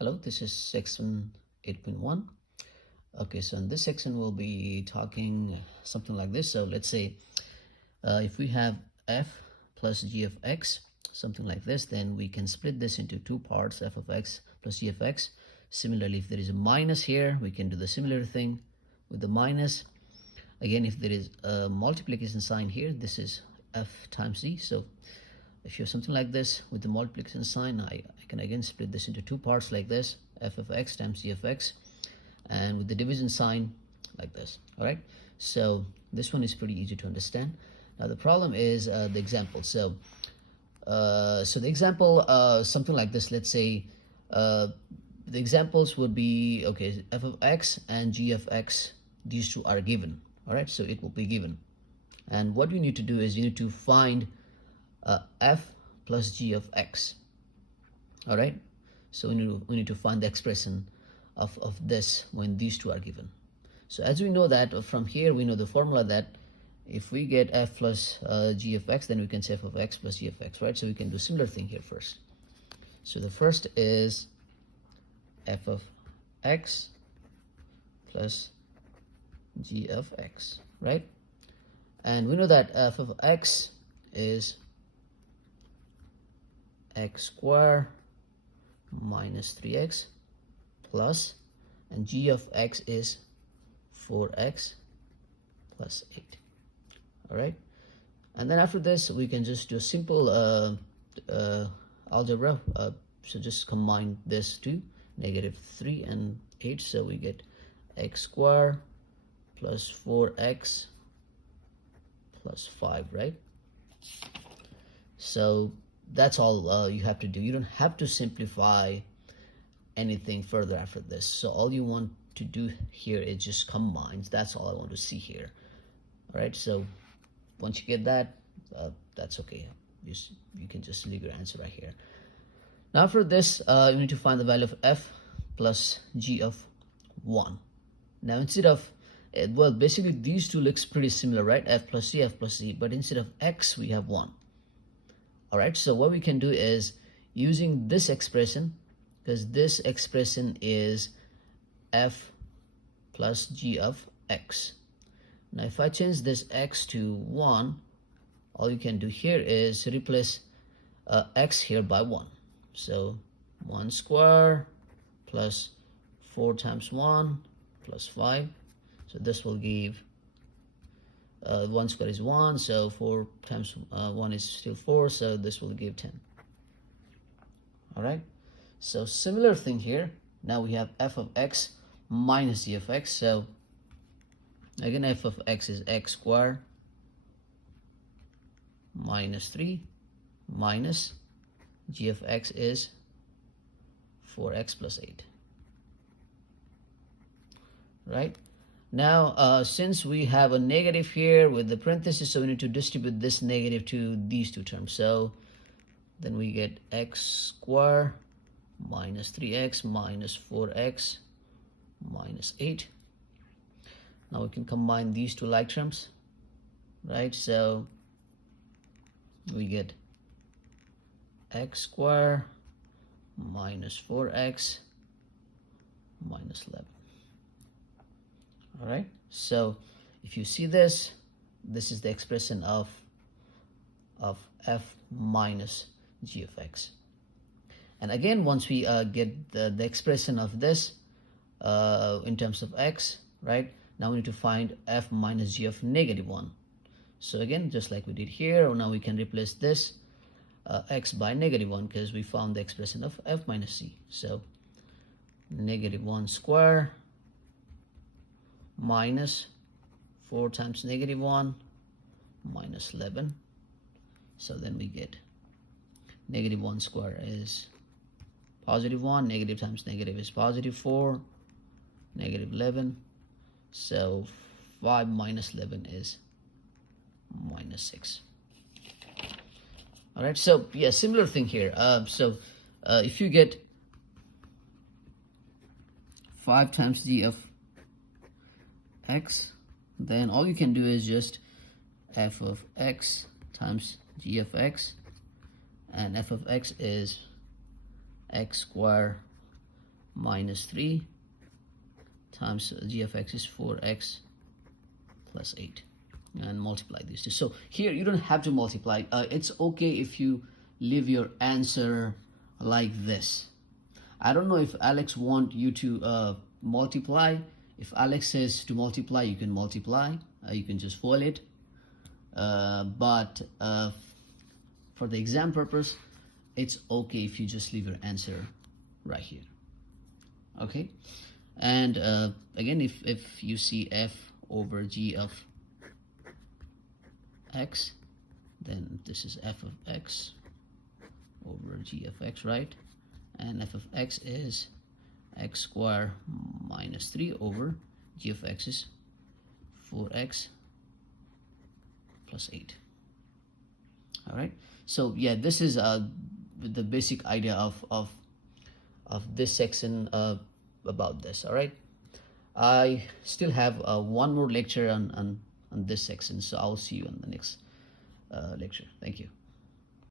Hello, this is section 8.1. Okay, so in this section we'll be talking something like this. So let's say if we have f plus g of x, something like this, then we can split this into two parts, f of x plus g of x. Similarly, if there is a minus here, we can do the similar thing with the minus. Again, if there is a multiplication sign here, this is f times z. So if you have something like this with the multiplication sign, I can again split this into two parts like this, f of x times g of x, and with the division sign like this. All right, so this one is pretty easy to understand. Now the problem is the example. So the example, something like this. Let's say the examples would be, okay, f of x and g of x, these two are given. All right, so it will be given, and what you need to do is you need to find f plus g of x. All right, so we need to find the expression of this when these two are given. So as we know that from here, we know the formula that if we get f plus g of x, then we can say f of x plus g of x, right? So we can do a similar thing here first. So the first is f of x plus g of x, right? And we know that f of x is x squared minus 3x plus, and g of x is 4x plus 8. All right, and then after this we can just do a simple algebra. So just combine this to -3 and 8, so we get x squared plus 4x plus 5, right? So that's all you have to do. You don't have to simplify anything further after this. So all you want to do here is just combine. That's all I want to see here. All right, so once you get that, that's okay. You can just leave your answer right here. Now for this, you need to find the value of f plus g of 1. Now instead of, well, basically these two looks pretty similar, right? F plus c, but instead of x we have 1. All right, so what we can do is using this expression, because this expression is f plus g of x. Now if I change this x to 1, all you can do here is replace x here by 1. So 1 squared plus 4 times 1 plus 5. So this will give 1 squared is 1, so 4 times 1 is still 4, so this will give 10. All right, so similar thing here. Now we have f of x minus g of x. So again, f of x is x squared minus 3 minus g of x is 4x plus 8. Right? Now, since we have a negative here with the parentheses, so we need to distribute this negative to these two terms. So then we get x squared minus 3x minus 4x minus 8. Now we can combine these two like terms, right? So we get x squared minus 4x minus 11. All right, so if you see this, this is the expression of f minus g of x. And again, once we get the expression of this in terms of x, right, now we need to find f minus g of -1. So again, just like we did here, now we can replace this x by -1, because we found the expression of f minus c. So -1 squared minus 4 times -1 minus 11. So then we get -1 squared is +1, negative times negative is +4, -11. So 5 minus 11 is -6. All right, so yeah, similar thing here. If you get 5 times g of x, then all you can do is just f of x times g of x, and f of x is x squared minus 3 times g of x is 4x plus 8, and multiply these two. So here you don't have to multiply. It's okay if you leave your answer like this. I don't know if Alex want you to multiply. If Alex says to multiply, you can multiply. You can just FOIL it. But for the exam purpose, it's okay if you just leave your answer right here. Okay. And again, if you see f over g of x, then this is f of x over g of x, right? And f of x is x squared minus 3 over g of x is 4x plus 8. All right. So yeah, this is the basic idea of this section about this. All right. I still have one more lecture on this section, so I'll see you in the next lecture. Thank you.